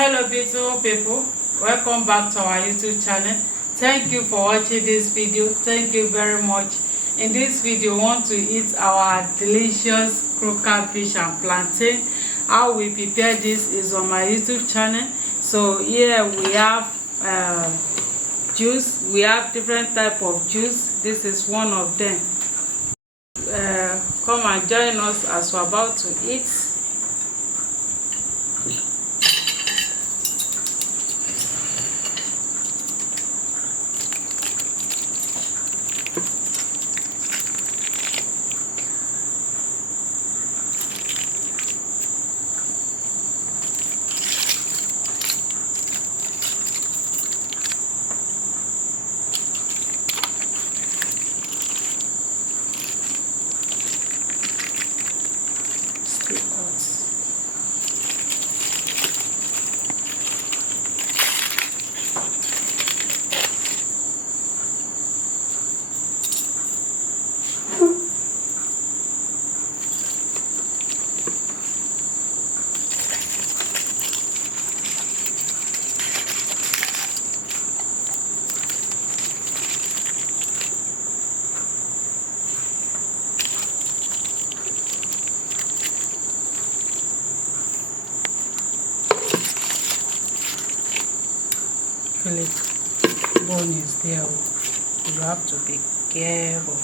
Hello beautiful people, welcome back to our YouTube channel. Thank you for watching this video. Thank you very much. In this video we want to eat our delicious croaker fish and plantain. How we prepare this is on my YouTube channel. So here we have juice. We have different type of juice. This is one of them. Come and join us as we're about to eat. Bone is there. You have to be careful.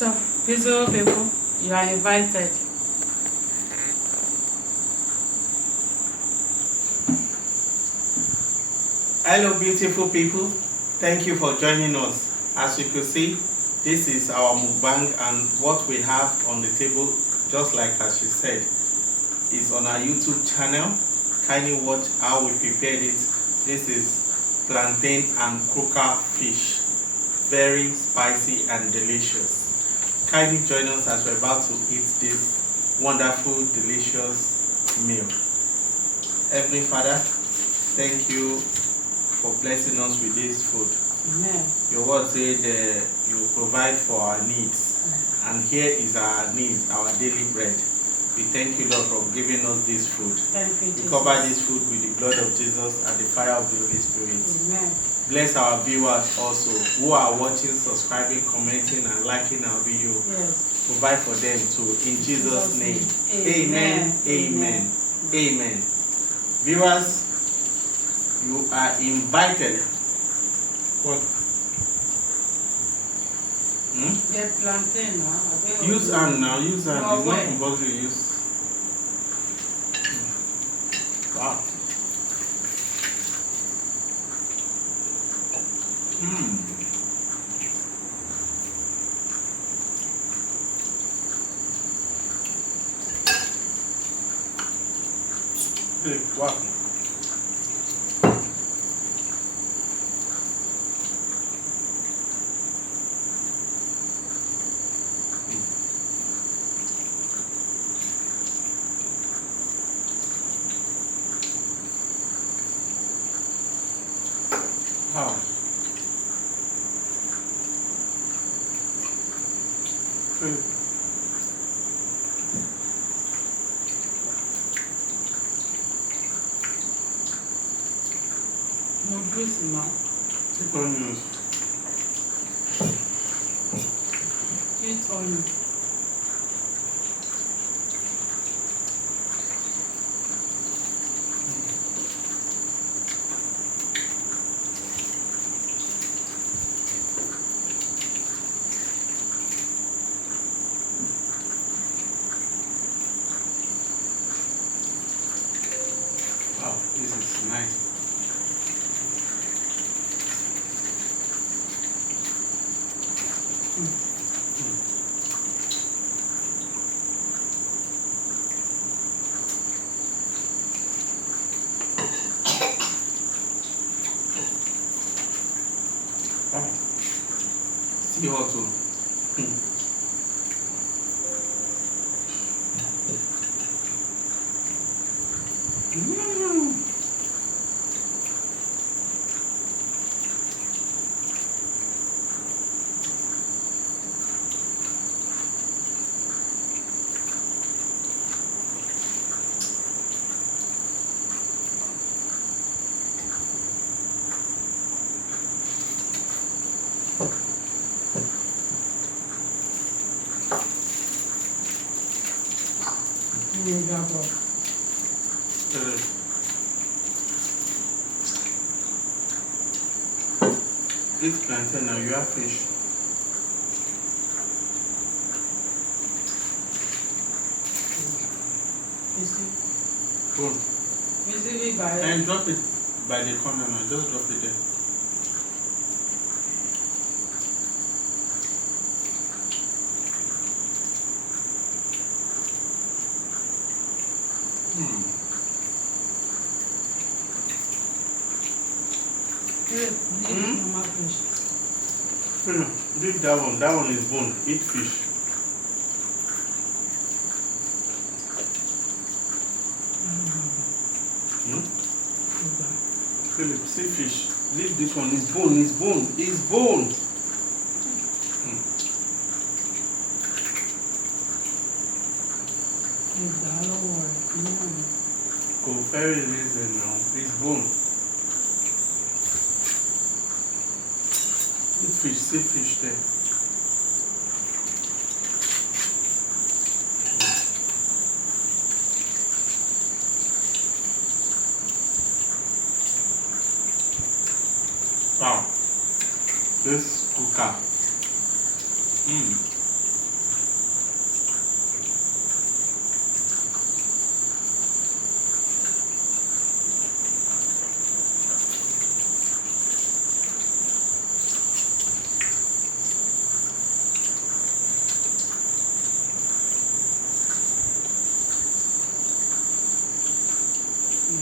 So, beautiful people, you are invited. Hello beautiful people, thank you for joining us. As you can see, this is our mukbang, and what we have on the table, just like as she said, is on our YouTube channel. Kindly watch how we prepared it. This is plantain and croaker fish, very spicy and delicious. Kindly join us as we're about to eat this wonderful, delicious meal. Heavenly Father, thank you for blessing us with this food. Amen. Your word said you provide for our needs, and here is our needs, our daily bread. We thank you, Lord, for giving us this food. Thank you, We Jesus. cover this food with the blood of Jesus and the fire of the Holy Spirit. Amen. Bless our viewers also who are watching, subscribing, commenting, and liking our video. Yes. Provide for them too. In Jesus' name. Amen. Amen. Amen. Viewers, you are invited. What? Get plantain now. Use hand now. Use hand. No It's not way. compulsory. Use. Wow. Wow. Wow. Philip. No juice now. Take onions. Eat onion. Wow, this is nice. Wow. Still hot too. Mm. Eat plantain now, you have fish. You see? Cool. You see me by And drop it by the corner now, just drop it there. normal fish. Leave that one. That one is bone. Eat fish. Philip, see fish. Leave this one. It's bone. It's bone. It's bone. Go very easy now. It's bone. Eat fish. See fish there. Wow. This cooker.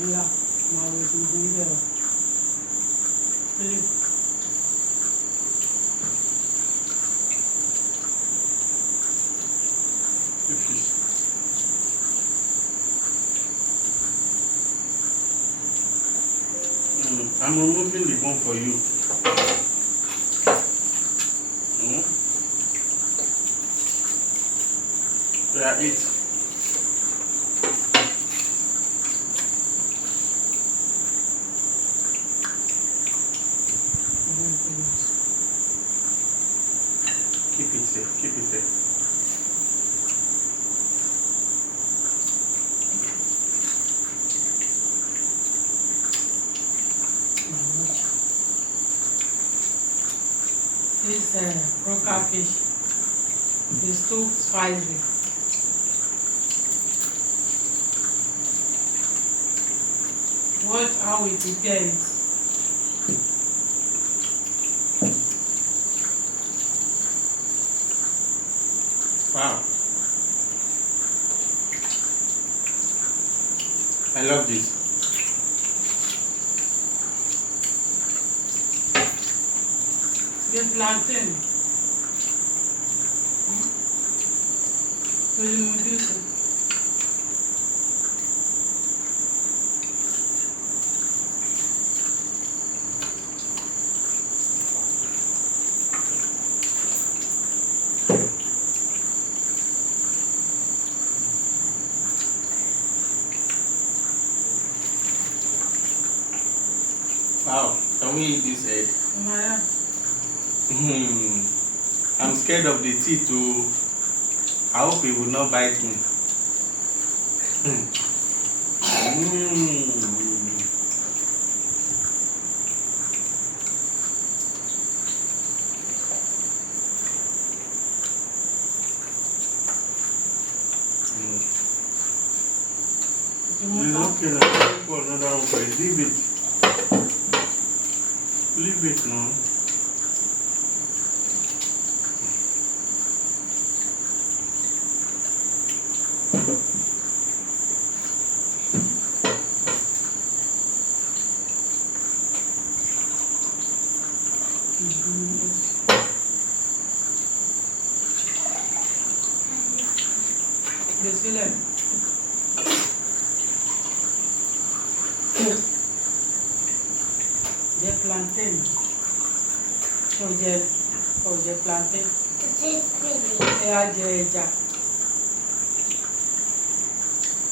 Leah, now we can do the Fish. I'm removing the bone for you. Yeah, eat. Keep it there. Keep it there. This croaker fish is too spicy. Watch how we prepare it. Wow. I love this. The plantain. So you reduce it. we eat this egg? Maya. I'm scared of the teeth too. I hope it will not bite me. It's okay, let's for another one, but leave it. Leave it now. Decirle. J'ai planté. J'ai planté. Et j'ai déjà.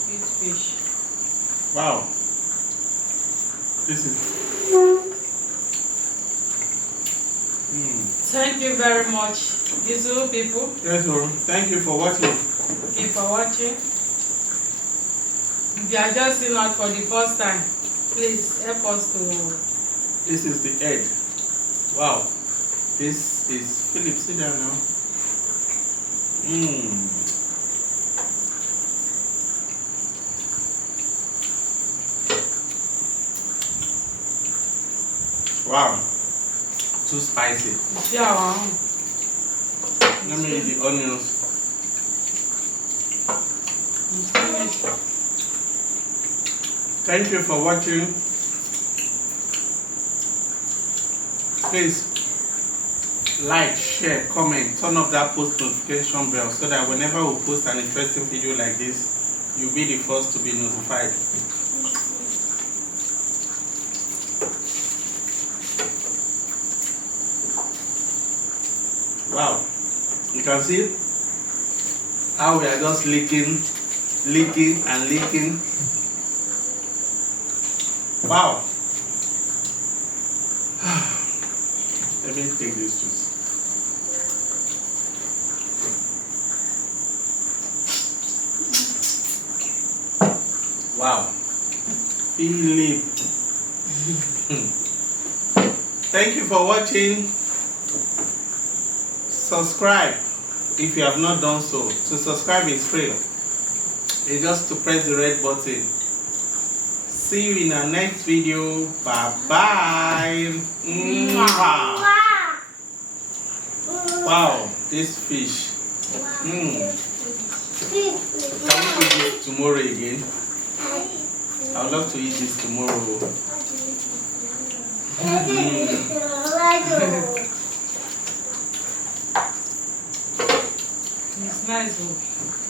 Eat fish. Wow. This is. Thank you very much, beautiful people. Yes, sir. Thank you for watching. Thank you for watching. If you are just seeing us for the first time, please help us to. This is the egg. Wow. This is Philip. Sit down now. Wow. Too spicy. Yeah. Let me eat the onions. Thank you for watching. Please like, share, comment, turn off that post notification bell so that whenever we post an interesting video like this, you'll be the first to be notified. Wow, you can see how we are just licking and licking. Wow. Let me take this juice. Wow. Philip. Thank you for watching. Subscribe if you have not done so. To subscribe is free. It's just to press the red button. See you in our next video. Bye bye. Wow, this fish. Can we eat this tomorrow again? I would love to eat this tomorrow. It's nice.